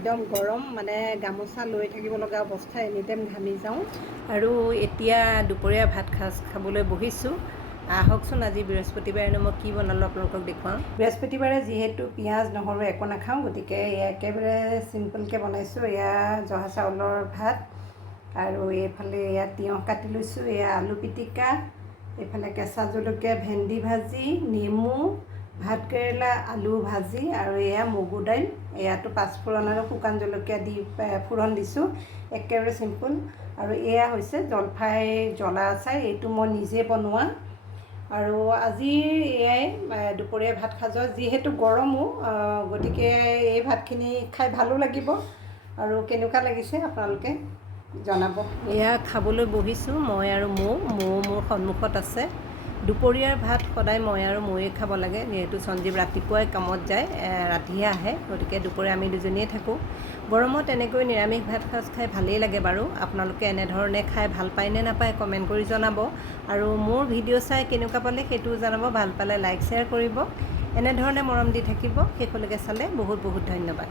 একদম গৰম মানে গামোচা লৈ থাকিব লগা অৱস্থা, এনিটাইম ঘামি যাওঁ। আৰু এতিয়া দুপৰীয়া ভাত সাজ খাবলৈ বহিছোঁ। আহকচোন, আজি বৃহস্পতিবাৰে মই কি বনালোঁ আপোনালোকক দেখুৱাওঁ। বৃহস্পতিবাৰে যিহেতু পিঁয়াজ নহৰু একো নাখাওঁ, গতিকে এয়া একেবাৰে চিম্পলকৈ বনাইছোঁ। এয়া জহা চাউলৰ ভাত, আৰু এইফালে এয়া তিয়ঁহ কাটি লৈছোঁ, এয়া আলু পিটিকা, এইফালে কেঁচা জলকীয়া ভেন্দি ভাজি, নেমু, ভাতকেৰেলা আলু ভাজি, আৰু এয়া মগু দাইল। এয়াতো পাঁচফোৰণ আৰু শুকান জলকীয়া দি ফোৰণ দিছোঁ, একেবাৰে চিম্পুল। আৰু এয়া হৈছে জলফাই জ্বলা আচাৰ, এইটো মই নিজে বনোৱা। আৰু আজি এয়াই দুপৰীয়া ভাত সাজৰ, যিহেতু গৰমো, গতিকে এই ভাতখিনি খাই ভালো লাগিব। আৰু কেনেকুৱা লাগিছে আপোনালোকে জনাব। এয়া খাবলৈ বহিছোঁ, মই আৰু মৌ মোৰ সন্মুখত আছে। দুপৰীয়াৰ ভাত সদায় মই আৰু মৌয়ে খাব লাগে, যিহেতু সঞ্জীৱ ৰাতিপুৱাই কামত যায়, ৰাতিহে আহে, গতিকে দুপৰীয়া আমি দুজনীয়ে থাকোঁ। গৰমত এনেকৈ নিৰামিষ ভাত সাজ খাই ভালেই লাগে বাৰু। আপোনালোকে এনেধৰণে খাই ভাল পায় নে নাপায় কমেণ্ট কৰি জনাব। আৰু মোৰ ভিডিঅ' চাই কেনেকুৱা পালে সেইটোও জনাব। ভাল পালে লাইক শ্বেয়াৰ কৰিব, এনেধৰণে মৰম দি থাকিব। শেষলৈকে চালে বহুত বহুত ধন্যবাদ।